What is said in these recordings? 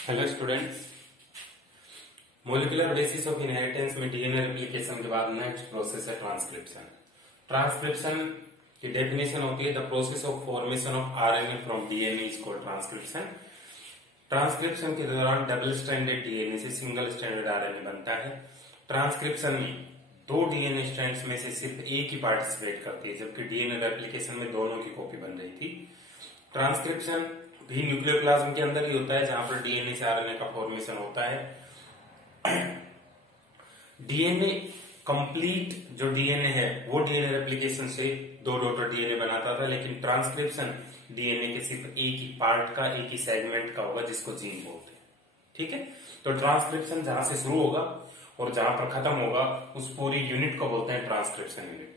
Hello students, molecular basis of inheritance में DNA replication के बाद नेक्स्ट प्रोसेस है ट्रांसक्रिप्शन। ट्रांसक्रिप्शन की डेफिनेशन होती है the process of formation of RNA from DNA is called transcription. Transcription के दौरान डबल स्ट्रैंडेड डीएनए से सिंगल स्ट्रैंडेड आरएनए बनता है। ट्रांसक्रिप्शन में दो डीएनए स्ट्रैंड्स में से सिर्फ एक ही पार्टिसिपेट करती है, जबकि डीएनए रेप्लिकेशन में दोनों की कॉपी बन रही थी। ट्रांसक्रिप्शन भी न्यूक्लियोप्लाज्म के अंदर ही होता है, जहां पर डीएनए से आरएनए का फॉर्मेशन होता है। डीएनए कंप्लीट जो डीएनए है वो डीएनए रेप्लिकेशन से दो डॉटर डीएनए बनाता था, लेकिन ट्रांसक्रिप्शन डीएनए के सिर्फ एक ही पार्ट का, एक ही सेगमेंट का होगा, जिसको जीन बोलते हैं। ठीक है, तो ट्रांसक्रिप्शन जहां से शुरू होगा और जहां पर खत्म होगा उस पूरी यूनिट को बोलते हैं ट्रांसक्रिप्शन यूनिट।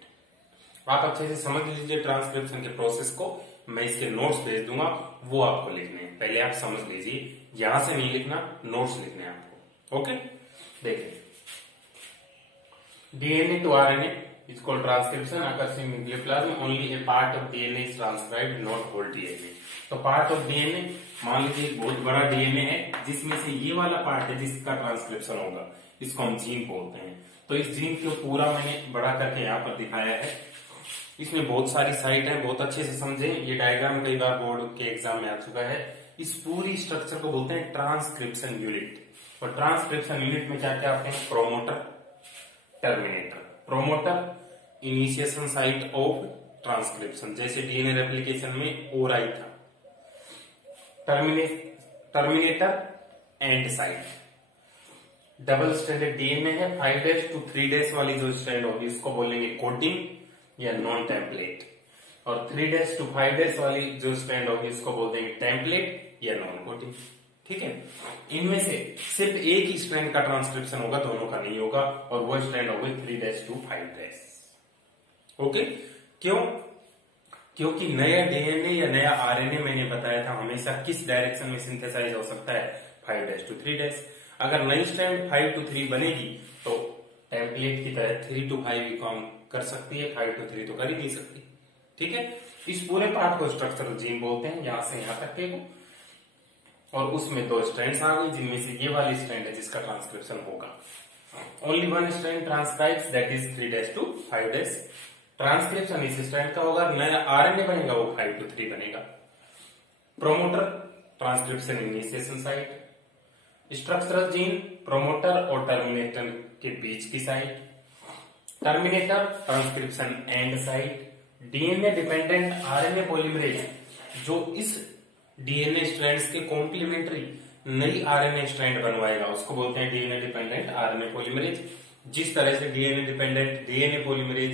आप अच्छे से समझ लीजिए ट्रांसक्रिप्शन के प्रोसेस को। मैं इसके नोट्स भेज दूंगा, वो आपको लिखने हैं। पहले आप समझ लीजिए, यहां से नहीं लिखना, नोट्स लिखने हैं आपको। ओके, देखिए DNA to RNA is called transcription occurs in nucleoplasm. Only a part of DNA is transcribed, not whole DNA. तो पार्ट ऑफ डीएनए, मान लीजिए एक बहुत बड़ा डीएनए है जिसमें से ये वाला पार्ट है जिसका ट्रांसक्रिप्शन होगा, इसको हम जीन बोलते हैं। तो इस जीन को पूरा मैंने बड़ा करके यहाँ पर दिखाया है। इसमें बहुत सारी साइट है, बहुत अच्छे से समझे। ये डायग्राम कई बार बोर्ड के एग्जाम में आ चुका है। इस पूरी स्ट्रक्चर को बोलते हैं ट्रांसक्रिप्शन यूनिट। और ट्रांसक्रिप्शन यूनिट में क्या क्या आते हैं? Promoter, terminator. Promoter initiation site of transcription, जैसे डीएनए रेप्लिकेशन में ओराई था। Terminator and site. Double stranded DNA है, 5' to 3' वाली जो स्ट्रैंड होगी उसको बोलेंगे कोडिंग या नॉन टेम्पलेट, और 3' to 5' वाली जो स्ट्रैंड होगी उसको बोल देंगे टेम्पलेट या नॉन कोडिंग। ठीक है, इनमें से सिर्फ एक ही स्ट्रैंड का ट्रांसक्रिप्शन होगा, दोनों का नहीं होगा, और वो स्ट्रैंड होगी 3' to 5'। ओके, क्यों? क्योंकि नया डीएनए या नया आरएनए मैंने बताया था हमेशा किस डायरेक्शन में सिंथेसाइज हो सकता है? 5' to 3'। अगर नई स्ट्रैंड 5 to 3 बनेगी तो टेम्पलेट की तरह 3 to 5 भी काम कर सकती है, 5 to 3 तो कर ही नहीं सकती। ठीक है, इस पूरे पार्ट को स्ट्रक्चरल जीन बोलते हैं, यहां से यहां तक के को। और उसमें दो स्ट्रैंड्स आ गई, जिनमें से ये वाली स्ट्रैंड है जिसका ट्रांसक्रिप्शन होगा। Only one strand transcribes, that is 3' to 5'। Transcription इस स्ट्रैंड का होगा, नया आरएनए बनेगा वो 5 to 3 बनेगा। Promoter transcription initiation site. Structural gene promoter और टर्मिनेटर के बीच की site. Terminator transcription and site. DNA dependent RNA polymerase, जो इस डीएनए स्ट्रैंड्स के कॉम्प्लीमेंट्री नई आरएनए स्ट्रैंड बनवाएगा, उसको बोलते हैं डीएनए डिपेंडेंट आरएनए पॉलीमरेज। जिस तरह से DNA dependent DNA polymerase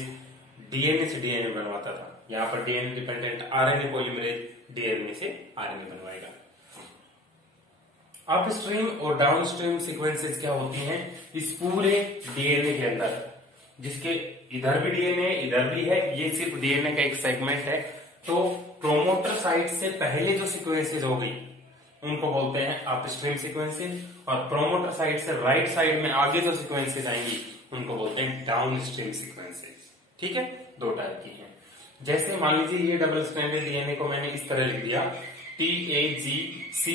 DNA से डीएनए बनवाता था, यहां पर DNA dependent RNA polymerase DNA से आरएनए बनवाएगा। अपस्ट्रीम और डाउनस्ट्रीम सीक्वेंसेस क्या होती हैं इस पूरे डीएनए के अंदर? जिसके इधर भी डीएनए इधर भी है, ये सिर्फ डीएनए का एक सेगमेंट है। तो प्रोमोटर साइट से पहले जो सीक्वेंसेस हो गई उनको बोलते हैं अपस्ट्रीम सीक्वेंसेस, और प्रोमोटर साइट से राइट साइड में आगे जो सीक्वेंसेस आएंगी उनको बोलते हैं डाउनस्ट्रीम सीक्वेंसेस। ठीक है, दो टाइप की हैं। जैसे मान लीजिए ये डबल स्ट्रैंडेड डीएनए को मैंने इस तरह लिख दिया TAGCCTGAT।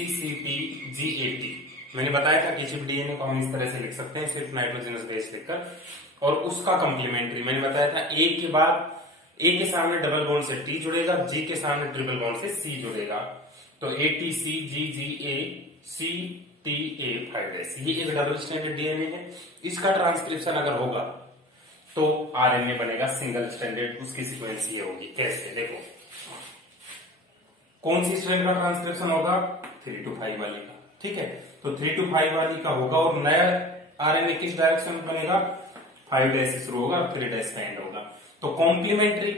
मैंने बताया था कि सिर्फ डीएनए को हम इस तरह से लिख सकते हैं, सिर्फ नाइट्रोजनस बेस लिखकर। और उसका कॉम्प्लीमेंट्री मैंने बताया था, ए के बाद ए के सामने डबल बॉन्ड से टी जुड़ेगा, जी के सामने ट्रिपल बॉन्ड से सी जुड़ेगा। तो ATCGGA CTA 5'। ये एक डबल स्ट्रैंडेड डीएनए है। इसका ट्रांसक्रिप्शन अगर होगा तो आरएनए बनेगा सिंगल स्ट्रैंडेड। उसकी सीक्वेंस ये होगी, कैसे? देखो, कौन सी स्ट्रैंड का ट्रांसक्रिप्शन होगा? 3 to 5 वाली का। ठीक है, तो 3 to 5 वाली का होगा, और नया आरएनए किस डायरेक्शन में बनेगा? 5' से शुरू होगा और 3' का एंड होगा। तो कॉम्प्लीमेंट्री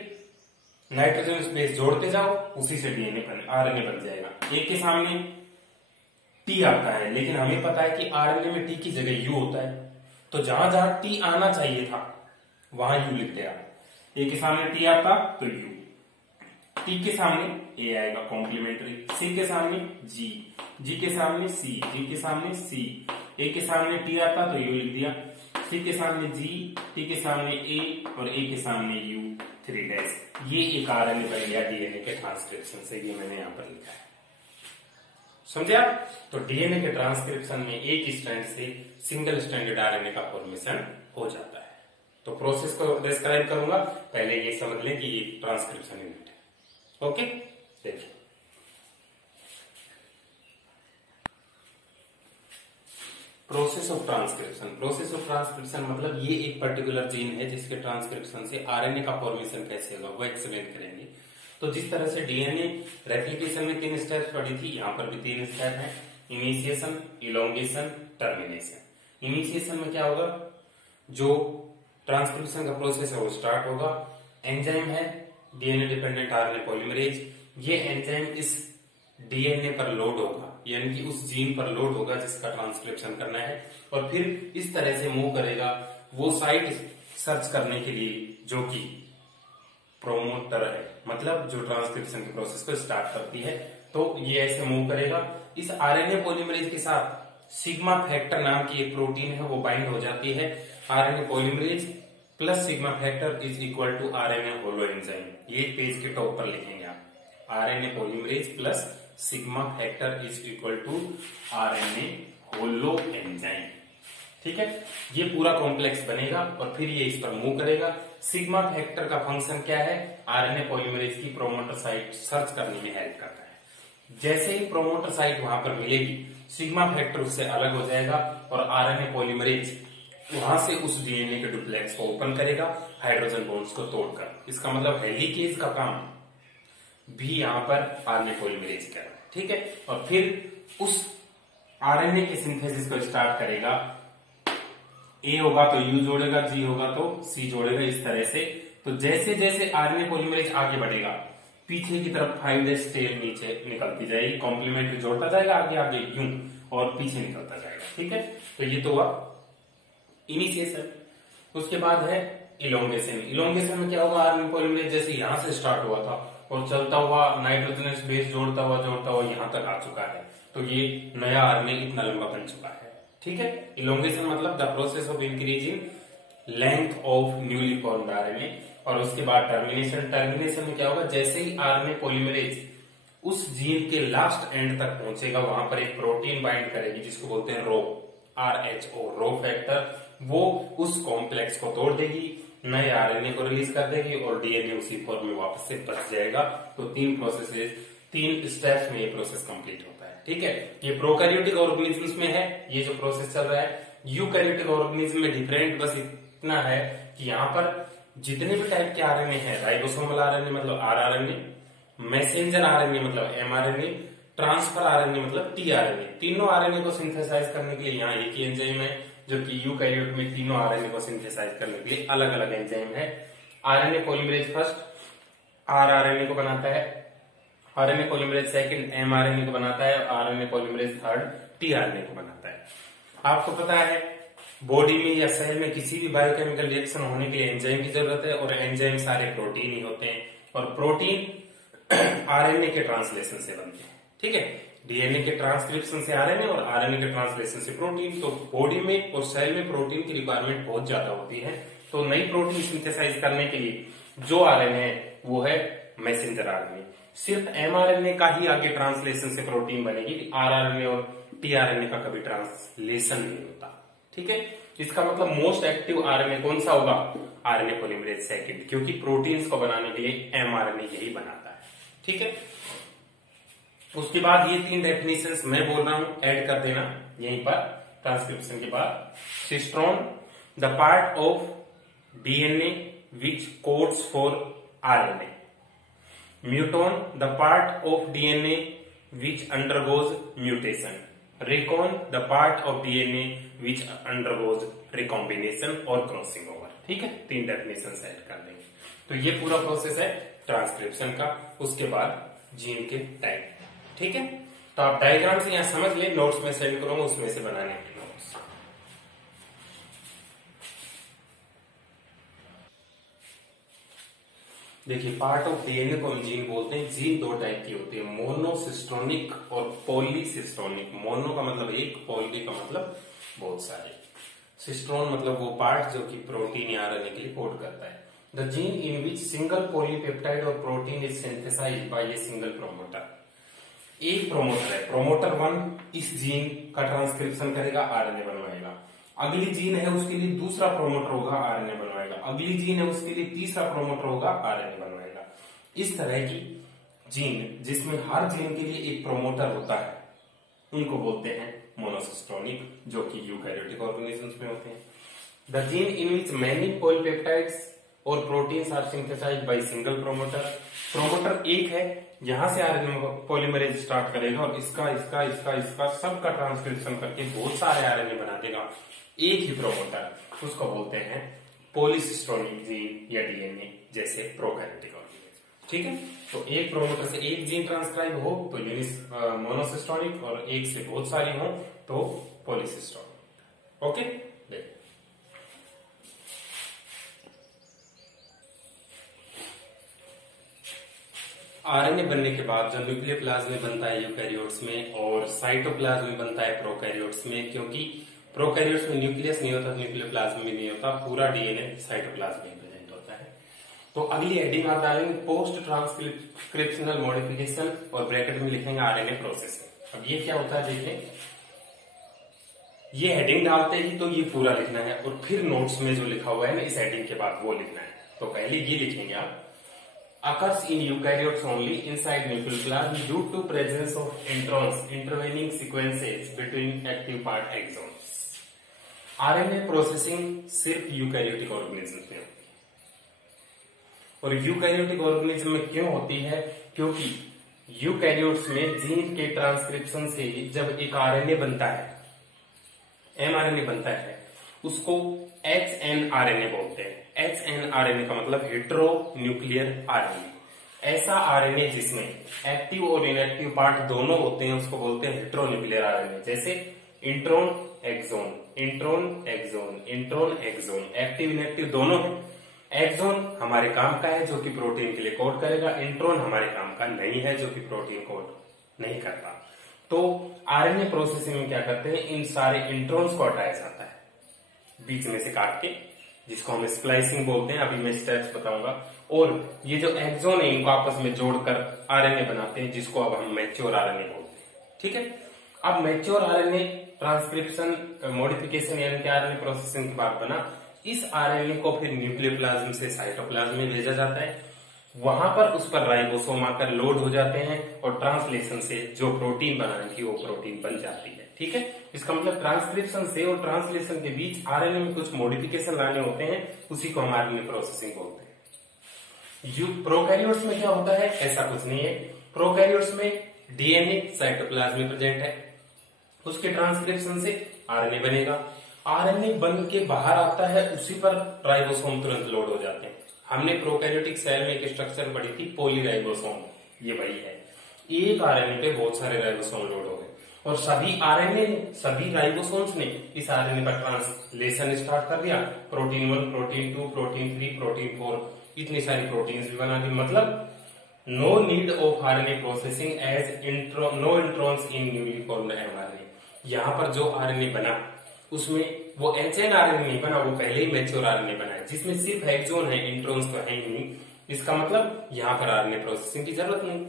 नाइट्रोजन स्पेस जोड़ते जाओ, उसी से डीएनए आरएनए बन जाएगा। ए के सामने टी आता है, लेकिन हमें पता है कि आरएनए में टी की जगह यू होता है, तो जहां जहां टी आना चाहिए था वहां यू लिख दिया। ए के सामने टी आता तो यू, टी के सामने ए आएगा कॉम्प्लीमेंट्री, सी के सामने जी, जी के सामने सी, जी के सामने सी। ए के सामने टी आता तो यू लिख दिया, सी के सामने जी, टी के सामने ए, और ए के सामने यू 3'। ये एक आरएनए बन गया डीएनए के ट्रांसक्रिप्शन से, ये मैंने यहां पर लिखा है। समझे आप? तो डीएनए के ट्रांसक्रिप्शन में एक स्ट्रैंड से सिंगल स्ट्रैंडेड आरएनए का फॉर्मेशन हो जाता है। तो प्रोसेस को डिस्क्राइब करूंगा, पहले ये समझ लें कि ये ट्रांसक्रिप्शन यूनिट है। ओके, देखिए process of transcription. Process of transcription मतलब ये एक पर्टिकुलर जीन है जिसके ट्रांसक्रिप्शन से आरएनए का फॉर्मेशन कैसे होगा वो एक्सप्लेन करेंगे। तो जिस तरह से डीएनए रेप्लिकेशन में 3 स्टेप्स पड़ी थी, यहाँ पर भी 3 स्टेप है, इनिशिएशन, इलोंगेशन, टर्मिनेशन। इनिशिएशन में क्या होगा, जो ट्रांसक्रिप्शन का प्रोसेस है वो स्टार्ट होगा। एंजाइम है डीएनए डिपेंडेंट आरएनए पॉलीमरेज, ये एंजाइम इस डीएनए पर लोड होगा, यानी कि उस जीन पर लोड होगा जिसका ट्रांसक्रिप्शन करना है, और फिर इस तरह से मूव करेगा वो साइट सर्च करने के लिए जो कि प्रोमोटर है, मतलब जो ट्रांसक्रिप्शन के प्रोसेस को स्टार्ट करती है। तो ये ऐसे मूव करेगा। इस आरएनए पॉलीमरेज के साथ सिग्मा फैक्टर नाम की एक प्रोटीन है वो बाइंड हो जाती है। RNA polymerase plus sigma factor is equal to RNA holoenzyme. ये पेज के टॉप पर लिखेंगे आप, RNA polymerase plus sigma factor is equal to RNA holoenzyme. ठीक है, ये पूरा कॉम्प्लेक्स बनेगा और फिर ये इस पर मूव करेगा। सिग्मा फैक्टर का फंक्शन क्या है, आरएनए पॉलीमरेज की प्रोमोटर साइट सर्च करने में हेल्प करता है। जैसे ही प्रोमोटर साइट वहां पर मिलेगी, सिग्मा फैक्टर उससे अलग हो जाएगा और आरएनए पॉलीमरेज वहां से उस डीएनए के डुप्लेक्स को ओपन करेगा हाइड्रोजन बॉन्ड्स को तोड़कर। इसका मतलब हेलिकेज का काम भी यहां पर आरएनए पॉलीमरेज कर रहा है। ठीक है, और फिर उस आरएनए के सिंथेसिस को स्टार्ट करेगा। ए होगा तो यू जोड़ेगा, जी होगा तो सी जोड़ेगा, इस तरह से। तो जैसे जैसे आरएनए पॉलीमरेज आगे बढ़ेगा, पीछे की तरफ 5' टेल नीचे निकलती जाएगी, कॉम्प्लीमेंट जोड़ता जाएगा आगे आगे यूं, और पीछे निकलता जाएगा। ठीक है, तो ये तो हुआ इनिशिएशन। उसके बाद है इलोंगेशन। इलोंगेशन में क्या होगा, आरएनए पॉलीमरेज जैसे यहां से स्टार्ट हुआ था और चलता हुआ नाइट्रोजनस बेस जोड़ता हुआ यहां तक आ चुका है, तो ये नया आरएनए इतना लंबा बन चुका है। ठीक है, इलोंगेशन मतलब the process of increasing length of newly formed RNA. और उसके बाद टर्मिनेशन। टर्मिनेशन में क्या होगा, जैसे ही आरएनए पॉलीमरेज उस जीन के लास्ट एंड तक पहुंचेगा, वहां पर एक प्रोटीन बाइंड करेगी जिसको बोलते हैं रो, आरएचओ, रो फैक्टर। वो उस कॉम्प्लेक्स को तोड़ देगी, नए आरएनए को रिलीज कर देगी और डीएनए उसी फॉर्म में वापस से बच जाएगा। तो 3 स्टेप्स में ये प्रोसेस कंप्लीट होता है। ठीक है, ये प्रोकैरियोटिक ऑर्गेनिजम्स में है ये जो प्रोसेस चल रहा है। यूकैरियोटिक ऑर्गेनिज्म में डिफरेंट बस इतना है कि यहाँ पर जितने भी टाइप के आरएनए हैं, राइबोसोमल आरएनए मतलब आरआरएनए, मैसेंजर आरएनए मतलब एमआरएनए, ट्रांसफर आरएनए मतलब टीआरएनए, तीनों आरएनए को सिंथेसाइज करने के लिए यहाँ एक ही एंजाइम है, जबकि यूकैरियोट में तीनों आरएनए को सिंथेसाइज करने के लिए अलग अलग एंजाइम है। आरएनए पॉलीमरेज फर्स्ट आरआरएनए को बनाता है, आरएनए पॉलीमरेज सेकंड एमआरएनए को बनाता है, आरएनए पॉलीमरेज थर्ड टीआरएनए को बनाता है। आपको पता है बॉडी में या सेल में किसी भी बायोकेमिकल रिएक्शन होने के लिए एंजाइम की जरूरत है, और एंजाइम सारे प्रोटीन ही होते हैं, और प्रोटीन आरएनए के ट्रांसलेशन से बनते हैं। ठीक है, डीएनए के ट्रांसक्रिप्शन से आरएनए और आरएनए के ट्रांसलेशन से प्रोटीन। तो बॉडी में और सेल में प्रोटीन की रिक्वायरमेंट बहुत ज्यादा होती है। तो नई प्रोटीन सिंथेसाइज करने के लिए जो आरएनए है वो है मैसेंजर आरएनए। सिर्फ एमआरएनए का ही आगे ट्रांसलेशन से प्रोटीन बनेगी, आरआरएनए और टीआरएनए का कभी ट्रांसलेशन नहीं होता। ठीक है, इसका मतलब मोस्ट एक्टिव आरएनए कौन सा होगा, आरएनए पॉलीमरेज सेकंड, क्योंकि प्रोटीन्स को बनाने के लिए एमआरएनए यही बनाता है। ठीक है, उसके बाद ये 3 डेफिनेशंस मैं बोल रहा हूं, ऐड कर देना यहीं पर ट्रांसक्रिप्शन के बाद। Cistron the part of DNA which codes for RNA, muton the part of DNA which undergoes mutation, recon the part of DNA which undergoes recombination और क्रॉसिंग ओवर। ठीक है, 3 डेफिनेशन ऐड कर देंगे। तो ये पूरा प्रोसेस है ट्रांसक्रिप्शन का। उसके बाद जीन के टाइप। ठीक है, तो आप डायग्राम से यहां समझ ले, नोट्स में सेंड करूंगा उसमें से बनाने के नोट्स। देखिए, पार्ट ऑफ डीएनए को हम जीन बोलते हैं। जीन 2 टाइप की होती है, मोनोसिस्टोनिक और पॉलीसिस्टोनिक। मोनो का मतलब एक, पॉली का मतलब बहुत सारे। सिस्ट्रोन मतलब वो पार्ट जो कि प्रोटीन या आरएनए के लिए कोड करता है। The gene in which single polypeptide और protein is synthesized by a single promoter. एक प्रोमोटर है, प्रोमोटर 1 इस जीन का ट्रांसक्रिप्शन करेगा, आरएनए बनवाएगा। अगली जीन है उसके लिए दूसरा प्रोमोटर होगा, आरएनए बनवाएगा। अगली जीन है उसके लिए तीसरा प्रोमोटर होगा, आरएनए बनवाएगा। इस तरह की जीन जिसमें हर जीन के लिए एक प्रोमोटर होता है उनको बोलते हैं मोनोसिस्टोनिक, जो कि यूकैरियोटिक ऑर्गेनिजम्स में होते हैं। The gene in which many polypeptides और proteins are synthesized by single promoter. Promoter एक है, यहां से आरएनए पॉलीमरेज स्टार्ट करेगा और इसका सबका ट्रांसक्रिप्शन करके बहुत सारे आरएनए बना देगा। एक ही प्रोमोटर, उसको बोलते हैं पॉलीसिस्टोनिक जीन या डीएनए, जैसे प्रोकैरियोटिक ऑर्गेनिज्म। ठीक है, तो एक प्रोमोटर से एक जीन ट्रांसक्राइब हो तो मोनोसिस्टोनिक, और एक से बहुत सारी हो तो पॉलीसिस्टोनिक। ओके, आरएनए बनने के बाद जो न्यूक्लियोप्लाज्म में बनता है यूकैरियोट्स में, और साइटोप्लाज्म में बनता है प्रोकैरियोट्स में, क्योंकि प्रोकैरियोट्स में न्यूक्लियस नहीं होता, न्यूक्लियोप्लाज्म में नहीं होता, पूरा डीएनए साइटोप्लाज्म में प्रेजेंट होता है। तो अगली हेडिंग आप डालेंगे पोस्ट ट्रांसक्रिप्शनल मॉडिफिकेशन, और ब्रैकेट में लिखेंगे आरएनए प्रोसेसिंग। अब ये क्या होता है देखें, ये हेडिंग डालते ही तो ये पूरा लिखना है, और फिर नोट्स में जो लिखा हुआ है ना इस हेडिंग के बाद वो लिखना है। तो पहले ये लिखेंगे आप, occurs in eukaryotes only inside nucleoplasm due to presence of introns, intervening sequences between active part exons। RNA processing सिर्फ यूकैरियोटिक ऑर्गेनिज्म में होती है। और यूकैरियोटिक ऑर्गेनिज्म में क्यों होती है, क्योंकि यूकैरियोट्स में जीन के ट्रांसक्रिप्शन से जब एक आरएनए बनता है, एमआरएनए बनता है, उसको एचएनआरएनए बोलते हैं। एचएनआरएनए का मतलब हेटेरो न्यूक्लियर आरएनए। ऐसा आरएनए जिसमें एक्टिव और इनएक्टिव पार्ट दोनों होते हैं उसको बोलते हैं हेटेरो न्यूक्लियर आरएनए। जैसे intron exon, intron exon, intron exon, active inactive दोनों है। एक्सोन हमारे काम का है जो कि प्रोटीन के लिए कोड करेगा, इंट्रोन हमारे काम का नहीं है जो कि प्रोटीन कोड नहीं करता। तो आरएनए प्रोसेसिंग में क्या करते हैं, इन सारे इंट्रोन्स को हटाया जाता है बीच में से काट के, जिसको हम स्प्लाइसिंग बोलते हैं। अभी मैं स्टेप्स बताऊंगा। और ये जो एक्सोन है इनको आपस में जोड़कर आरएनए बनाते हैं, जिसको अब हम मैच्योर आरएनए बोलते हैं। ठीक है, अब मैच्योर आरएनए ट्रांसक्रिप्शन मॉडिफिकेशन यानी कि आरएनए प्रोसेसिंग के बाद बना, इस आरएनए को फिर न्यूक्लियोप्लाज्म से साइटोप्लाज्म में भेजा जाता है। वहां पर उस पर राइबोसोम आकर लोड हो जाते हैं, और ट्रांसलेशन से जो प्रोटीन बनानी थी वो प्रोटीन बन जाती है। ठीक है, इसका मतलब ट्रांसक्रिप्शन से और ट्रांसलेशन के बीच आरएनए में कुछ मॉडिफिकेशन लाने होते हैं, उसी को हम आरएनए प्रोसेसिंग बोलते हैं। प्रोकैरियोट्स में क्या होता है, ऐसा कुछ नहीं है। प्रोकैरियोट्स में डीएनए साइटोप्लाज्म में प्रेजेंट है, उसके ट्रांसक्रिप्शन से आरएनए बनेगा। आरएनए बन के बाहर आता है, उसी पर राइबोसोम तुरंत लोड हो जाते हैं। हमने प्रोकैरियोटिक सेल में एक स्ट्रक्चर पढ़ी थी, पॉलीराइबोसोम, ये वही है। एक आरएनए पे बहुत सारे राइबोसोम लोड हो गए, और सभी आरएनए सभी राइबोसोम्स ने इस आरएनए पर ट्रांसलेशन स्टार्ट कर दिया। प्रोटीन 1, प्रोटीन 2, प्रोटीन 3, प्रोटीन 4, इतनी सारी प्रोटीन्स भी बना दी। मतलब no need of RNA processing as no introns in newly formed mRNA. यहाँ पर जो आरएनए बना उसमें वो एचएनआरएनए नहीं बना, वो पहले ही मैच्योर आरएनए बना है, जिसमें सिर्फ एक्सोन है, इंट्रॉन्स तो है ही नहीं। इसका मतलब यहाँ पर आरएनए प्रोसेसिंग की जरूरत नहीं।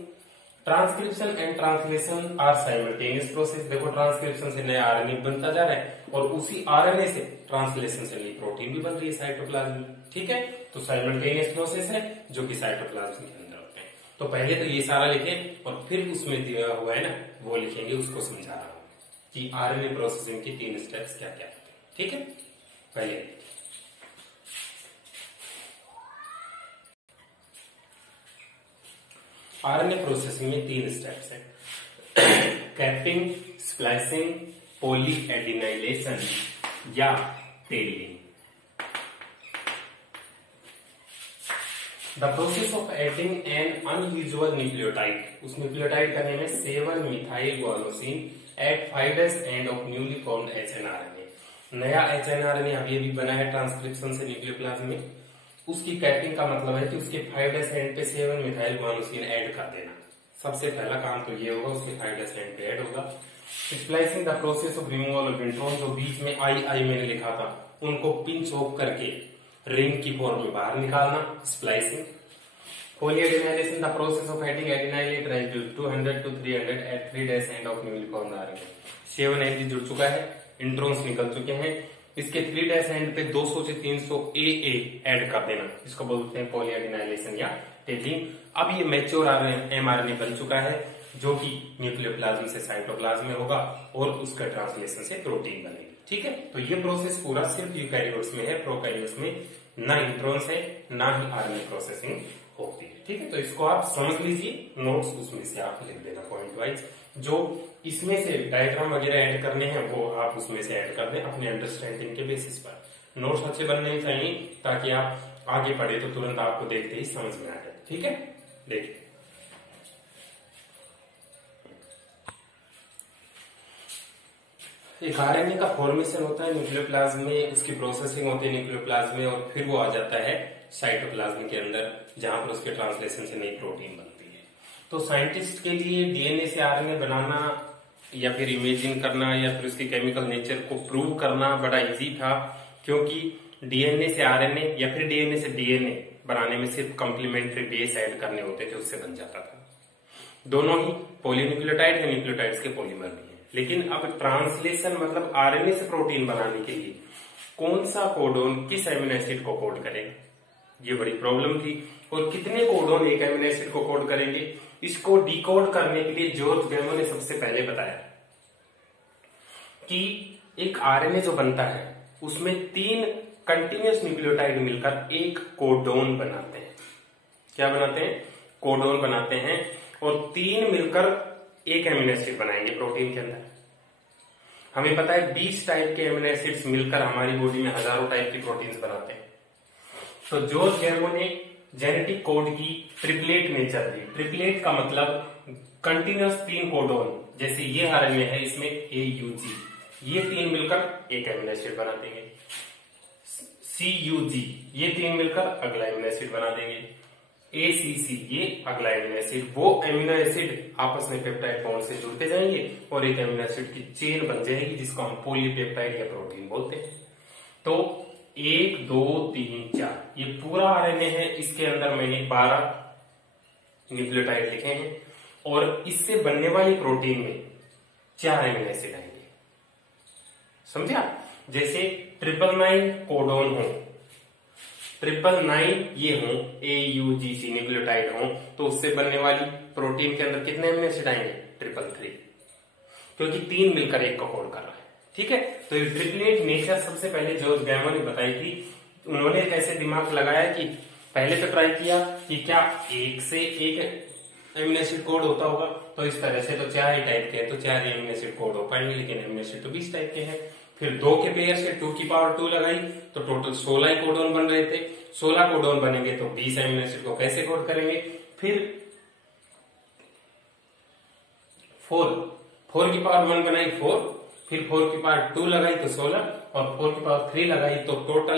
Transcription and translation are simultaneous process. देखो ट्रांसक्रिप्शन से नया आरएनए बनता जा रहा है, और उसी आरएनए से ट्रांसलेशन से नई प्रोटीन भी बन रही है साइटोप्लाज्म में। ठीक है, तो साइमल्टेनियस प्रोसेस है जो कि साइटोप्लाज्म के अंदर होते हैं। तो पहले तो ये सारा लिखें, और फिर उसमें दिया हुआ है ना वो लिखेंगे, उसको समझा रहा हूं कि आरएनए प्रोसेसिंग की 3 स्टेप्स क्या क्या होते हैं। ठीक है, पहले आरएनए प्रोसेसिंग में 3 स्टेप्स है, कैपिंग, स्प्लाइसिंग, पॉलीएडिनाइलेशन या tailing. The process of adding an unusual nucleotide, उस न्यूक्लियोटाइड का नेम है seven methyl guanosine at 5' end of newly formed hnRNA. नया एचएनआरएनए अभी बना है ट्रांसक्रिप्शन से न्यूक्लियोप्लाज्म में, उसकी कैपिंग का मतलब है कि उसके 5' एंड पे 7-मिथाइल गुआनोसिन ऐड कर देना। सबसे पहला काम तो ये होगा, उसके 5' एंड पे ऐड होगा। Splicing the process of removal of intron, जो बीच में आई मैंने लिखा था उनको पिंच ऑफ करके रिंग की फॉर्म में बाहर निकालना, splicing. Polyadenylation, the process of adding adenylated residues 200 to 300 at 3 days end of nucleic RNA। 7 NG जुड़ चुका है, इंट्रॉन्स निकल चुके हैं, इसके 3 डेज एंड पे 200 से 300 AA ऐड कर देना, इसको बोलते हैं पॉलीएडेनाइलेशन या टेलिंग। अब ये मैच्योर mRNA बन चुका है जो कि न्यूक्लियोप्लाज्म से साइटोप्लाज्म में होगा और उसका ट्रांसलेशन से प्रोटीन बनेगी। ठीक है, तो ये प्रोसेस पूरा सिर्फ यूकैरियोट्स में है, प्रोकैरियोट्स में ना इंट्रॉन्स है ना ही आरएनए प्रोसेसिंग होती है। ठीक है, तो इसको आप समझ लीजिए, नोट्स उसमें से आप लिख देना पॉइंट वाइज, जो इसमें से डायग्राम वगैरह ऐड करने हैं वो आप उसमें से ऐड कर दें अपने अंडरस्टैंडिंग के बेसिस पर। नोट्स अच्छे बनने चाहिए ताकि आप आगे पढ़े तो तुरंत आपको देखते ही समझ में आ जाए। ठीक है, देखिए एक आरएनए का फॉर्मेशन होता है न्यूक्लियोप्लाज्म में, उसकी प्रोसेसिंग होती है न्यूक्लियोप्लाज्म में और फिर वो आ जाता है साइटोप्लाज्म के अंदर जहां पर उसके ट्रांसलेशन से नई प्रोटीन बनती है। तो साइंटिस्ट के लिए डीएनए से आरएनए बनाना या फिर इमेजिन करना या फिर उसके केमिकल नेचर को प्रूव करना बड़ा इजी था, क्योंकि डीएनए से आरएनए या फिर डीएनए से डीएनए बनाने में सिर्फ कॉम्प्लीमेंट्री बेस ऐड करने होते थे, उससे बन जाता था। दोनों ही पॉलीन्यूक्लियोटाइड है, न्यूक्लियोटाइड्स के पॉलीमर भी है। लेकिन अब ट्रांसलेशन मतलब आरएनए से प्रोटीन बनाने के लिए कौन सा कोडोन किस एमिनो एसिड को कोड करेगा, ये बड़ी प्रॉब्लम थी। और कितने कोडोन एक एमिनो एसिड को कोड करेंगे, इसको डिकोड करने के लिए जॉर्ज गैमो ने सबसे पहले बताया कि एक आरएनए जो बनता है उसमें 3 कंटिन्यूअस न्यूक्लियोटाइड मिलकर एक कोडोन बनाते हैं। क्या बनाते हैं? कोडोन बनाते हैं। और 3 मिलकर एक एमिनो एसिड बनाएंगे प्रोटीन के अंदर। हमें पता है 20 टाइप के एमिनो एसिड्स मिलकर हमारी बॉडी में हजारों टाइप की प्रोटीन्स बनाते हैं। तो जॉर्ज गैमो ने जेनेटिक कोड की ट्रिपलेट नेचर दी। ट्रिपलेट का मतलब कंटिन्यूअस 3 कोडोन, जैसे ये आरएनए है इसमें AUG, ये 3 मिलकर एक एमिनो एसिड बना देंगे। CUG, ये 3 मिलकर अगला एमिनो एसिड बना देंगे। ACC, ये अगला एमिनो एसिड। वो एमिनो एसिड आपस में पेप्टाइड बॉन्ड से जुड़ते जाएंगे और एक एमिनो एसिड की चेन बन जाएगी जिसको हम पॉलीपेप्टाइड या प्रोटीन बोलते हैं। तो 1 2 3 4 ये पूरा आरएनए है, इसके अंदर मैंने 12 न्यूक्लियोटाइड लिखे हैं और इससे बनने वाली प्रोटीन में 4 एमिनो एसिड आएंगे। समझा? जैसे 999 कोडोन हो, 999 ये हो AUGC न्यूक्लियोटाइड हो, तो उससे बनने वाली प्रोटीन के अंदर कितने एमिनो एसिड आएंगे? 333, क्योंकि 3 मिलकर एक को कोड कर रहा है। ठीक है, तो ये ट्रिपलेट नेचर सबसे पहले जॉर्ज गैमो ने बताई थी। उन्होंने कैसे दिमाग लगाया कि पहले तो ट्राई किया कि क्या एक से एक एमिनो एसिड कोड होता होगा, तो इस तरह से तो 4 ही टाइप के हैं, तो 4 ही एमिनो एसिड कोड हो पाएंगे, लेकिन एमिनो एसिड तो 20 टाइप के हैं। फिर 2 के पेयर से 2 की पावर 2 लगाई तो टोटल 16 ही कोडोन बन रहे थे। 16 कोडोन बनेंगे तो 20 एमिनो एसिड को कैसे कोड करेंगे? फिर 4 की पावर 1 बनाई 4, फिर 4 की पावर 2 लगाई तो 16 और 4 की पावर 3 लगाई तो टोटल